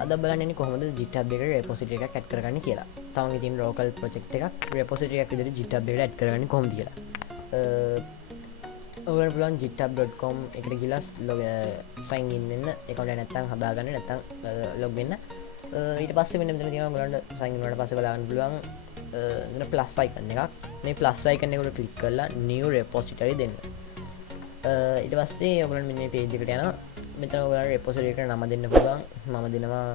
අද බලන්නේ කොහොමද GitHub එකට repository එකක් add කරගන්නේ කියලා. තමන්ගේ තියෙන local project එකක් repository එකක් විදිහට GitHub එකට add කරගන්නේ කොහොමද කියලා. ඔයගොල්ලන්ට පුළුවන් github.com එකට ගිහලා sign in වෙන්න. account එක නැත්තම් හදාගන්න නැත්තම් log වෙන්න. ඊට පස්සේ මෙන්න මෙතන තියෙනවා ඔයගොල්ලන්ට sign in වුණාට පස්සේ බලන්න පුළුවන් මෙතන plus icon එකක්. මේ plus icon එකට click කරලා new repository දෙන්න. ඊට පස්සේ ඔයගොල්ලන් මෙන්න මේ page එකට යනවා. මෙතන ඔයගොල්ලන්ට repository එකට නම දෙන්න පුළුවන්. මම දෙනවා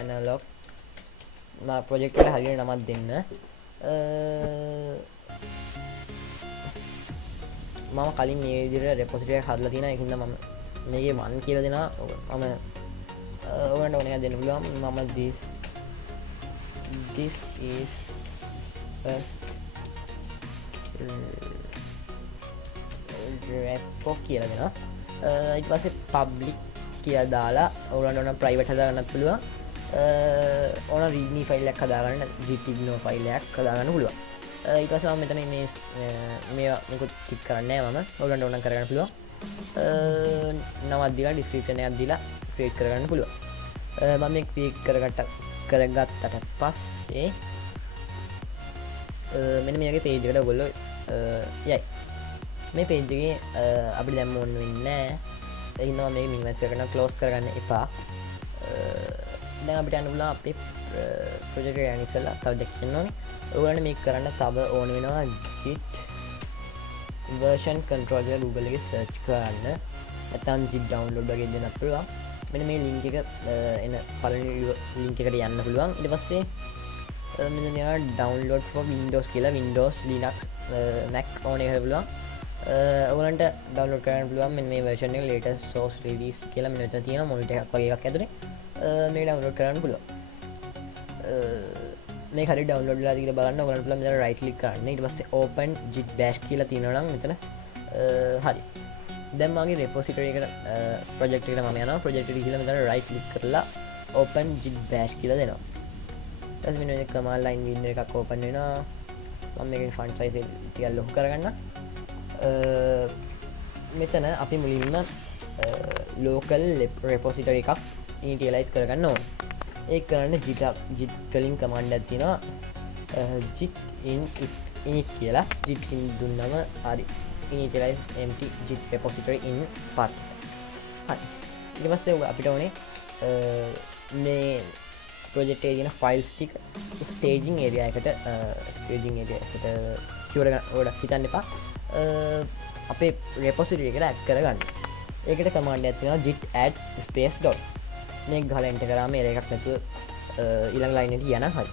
analog. මා project එකට හරියට නමක් දෙන්න. මම කලින් මේ විදිහට repository එක හදලා තියෙනවා. ඒකින්ද මම මේකේ 1 කියලා දෙනවා. මම ඔයගොල්ලන්ට ඕන එකක් දෙන්න පුළුවන්. මම this is a repo කියලා දෙනවා. ඊට පස්සේ public කියලා දාලා ඔයගොල්ලන්ට ඕන private හදාගන්නත් පුළුවන්. ඕන readme file එකක් හදාගන්න gitignore file එකක් හදාගන්න පුළුවන්. ඊට පස්සේ මම මෙතන මේවා මොකද ටික් කරන්නේ නැහැ. මම ඔයගොල්ලන්ට ඕන කරගන්න පුළුවන්. නමක් දීලා description එකක් දීලා create කරගන්න පුළුවන්. මම මේ create කරගත්තට පස්සේ මෙන්න මේ වගේ page එකට ඔයගොල්ලෝ යයි. මේ page එකේ අපිට දැන් ඕන වෙන්නේ නැහැ. ඒ හින්දා මම මේක minimize කරගෙන close කරගන්න එපා. දැන් අපිට යන්න පුළුවන් අපේ project එක යන ඉස්සෙල්ලා තව දෙයක් කියන්න ඕනේ. ඔයගොල්ලන්ට මේක කරන්න තව ඕන වෙනවා git version control කියලා Google එකේ search කරන්න. නැත්නම් git download වගේ දෙන්නත් පුළුවන්. මෙන්න මේ link එක එන පළවෙනි link එකට යන්න පුළුවන්. ඊට පස්සේ මෙන්න දෙනවා download for Windows කියලා Windows Linux Mac ඕන එකකට පුළුවන්. ඔයගොල්ලන්ට download කරන්න පුළුවන් මෙන්න මේ version එක latest source release කියලා මෙන්න මෙතන තියෙනවා monitor එකක් වගේ එකක් ඇතුලේ. මේක download කරන්න පුළුවන්. මේක හරියට download වෙලාද කියලා බලන්න ඔයගොල්ලන්ට පුළුවන් මෙතන right click කරන්න. ඊට පස්සේ open git bash කියලා තියෙනවා නම් මෙතන හරි. දැන් මගේ repository එකට project එකට මම යනවා. project එකට ගිහලා මෙතන right click කරලා open git bash කියලා දෙනවා. ඊට පස්සේ මෙන්න මේ command line window එකක් open වෙනවා. මම මේකේ font size එක ටිකක් ලොකු කරගන්න. මෙතන අපි මුලින්ම local repository එකක් initialize කරගන්න ඕනේ. ඒක කරන්න git වලින් command එකක් තියෙනවා. git init කියලා git in දුන්නම හරි. initialize empty git repository in path. හරි. ඊට පස්සේ අපිට ඕනේ මේ project එකේ තියෙන files ටික staging area එකට ඔයාලා හිතන්න එපා. අපේ repository එකට add කරගන්න. ඒකට command එකක් තියෙනවා git add space dot. මේක ගහලා enter කරාම error එකක් නැතුව ඊළඟ line එකට යනවා. හරි.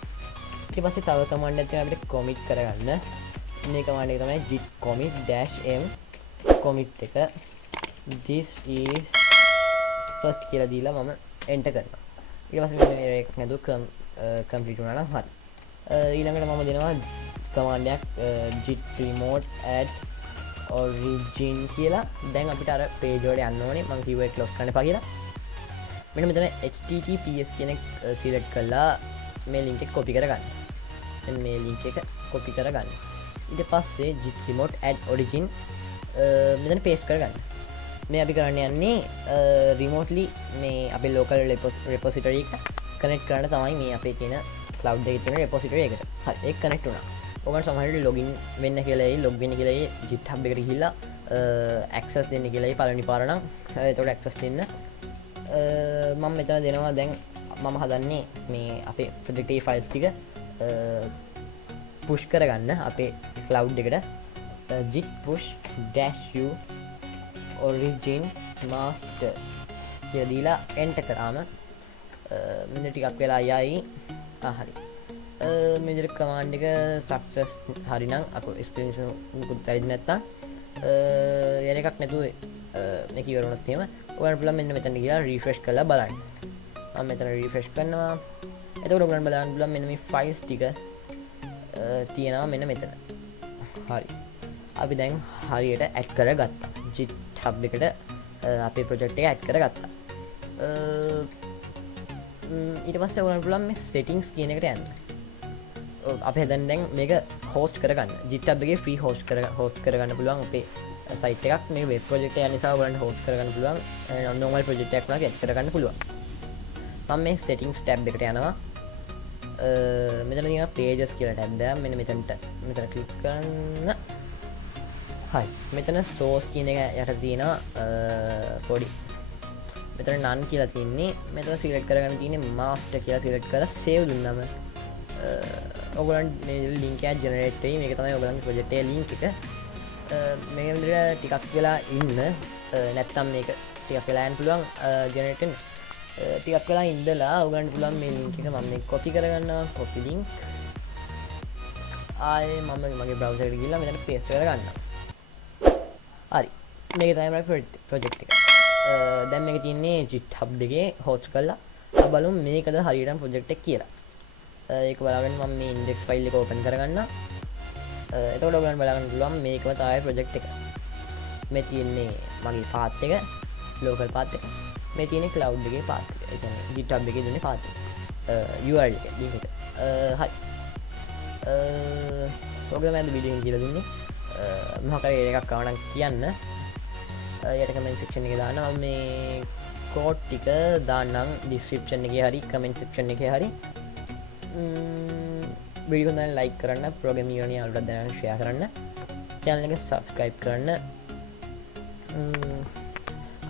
ඊට පස්සේ තව command එකක් තියෙනවා අපිට commit කරගන්න. මේ command එක තමයි git commit -m commit එක this is first කියලා දීලා මම enter කරනවා. ඊට පස්සේ මෙන්න error එකක් නැතුව complete වුණා නම් හරි. ඊළඟට මම දෙනවා command එකක් git remote add origin කියලා. දැන් අපිට අර page වලට යන්න ඕනේ. මම කිව්වා ඒක close කරන්න එපා කියලා. මෙන්න මෙතන https කියන එක select කරලා මේ link එක copy කරගන්න. මෙන්න මේ link එක copy කරගන්න. ඊට පස්සේ git remote add origin මෙතන paste කරගන්න. මේ අපි කරන්න යන්නේ remotely මේ අපේ local repository එක connect කරන්න තමයි මේ අපේ තියෙන cloud එකේ තියෙන repository එකට. හරි ඒක connect වුණා. ඔයගොල්ලෝ සමහරවිට login වෙන්න කියලායි log වෙන්න කියලායි GitHub එකට ගිහිල්ලා access දෙන්න කියලායි පළවෙනි පාර නම් එතකොට access දෙන්න මම මෙතන දෙනවා. දැන් මම හදන්නේ මේ අපේ project එකේ files ටික push කරගන්න අපේ cloud එකට git push -u origin master කියලා දීලා enter කරාම මෙන්න ටිකක් වෙලා යයි. හරි. මේ විදිහට command එක success හරි නම් අපෝ explanation මුකුත් වැරදි නැත්තම් යන එකක් නැතුව මේක ඉවර වුණොත් එහෙම ඔයාලට පුළුවන් මෙන්න මෙතන ගිහලා refresh කරලා බලන්න. මම මෙතන refresh කරනවා. එතකොට ඔයගොල්ලන් බලන්න පුළුවන් මෙන්න මේ files ටික තියෙනවා මෙන්න මෙතන. හරි. අපි දැන් හරියට add කරගත්තා. GitHub එකට අපේ project එක add කරගත්තා. ඊට පස්සේ ඔයගොල්ලන් පුළුවන් මේ settings කියන එකට යන්න. අපි දැන් මේක host කරගන්න. GitHub එකේ free host කරගන්න පුළුවන් අපේ සයිට් එකක් මේ වෙබ් ප්‍රොජෙක්ට් එක නිසා ඔයගලන්ට හෝස්ට් කරගන්න පුළුවන් normal ප්‍රොජෙක්ට් එකක් වුණා set කරගන්න පුළුවන් මම මේ settings tab එකට යනවා මෙතන තියෙනවා pages කියලා tab එකක් මෙන්න මෙතන click කරන්න හරි මෙතන source කියන එක යට තියෙනවා පොඩි මෙතන none කියලා තියෙන්නේ මෙතන select කරගන්න තියෙන්නේ master කියලා select කරලා save දුන්නම ඔයගලන්ට මේ link එක generate වෙයි මේක තමයි ඔයගලන්ගේ project එකේ link එක මේක විදිහට ටිකක් වෙලා ඉන්න නැත්තම් මේක ටිකක් වෙලා යන්න පුළුවන් generate වෙන්න ටිකක් වෙලා ඉඳලා ඔයගලන්ට පුළුවන් මේ link එක මම මේ copy කරගන්නවා copy link ආයේ මම මගේ browser එකට ගිහලා මෙතන paste කරගන්නවා හරි මේක තමයි මගේ project එක දැන් මේක තියෙන්නේ GitHub එකේ host කරලා බලමු මේකද හරියටම project එක කියලා ඒක බලාගෙන මම මේ index file එක open කරගන්නවා එතකොට ඔයගලන්ට බලන්න පුළුවන් මේකම තමයි project එක මේ තියෙන්නේ මගේ path එක local path එක මේ තියෙන්නේ cloud එකේ path එක ඒ කියන්නේ GitHub එකේ දෙන්නේ path එක URL එක link එක හරි ඔයගොල්ලෝ මම වීඩියෝ එකෙන් කියලා දුන්නේ මොකක් හරි එකක් ආවනම් කියන්න යට comment section එකේ දාන්න මම මේ code ටික දාන්නම් description එකේ හරි comment section එකේ හරි වීඩියෝ එක like කරන්න programming ඉගෙන ගන්න යාළුවන්ට දැනගන්න share කරන්න channel එක subscribe කරන්න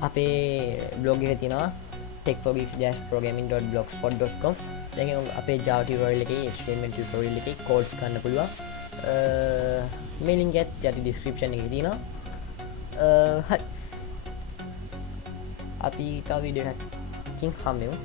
අපේ blog එකේ තියෙනවා techforgeeks-programming.blogspot.com දැන් අපේ Java tutorial එකේ HTML tutorial එකේ codes ගන්න පුළුවන් මේ link එක යටි description එකේ තියෙනවා හරි අපි තව වීඩියෝ එකකින් හම්බෙමු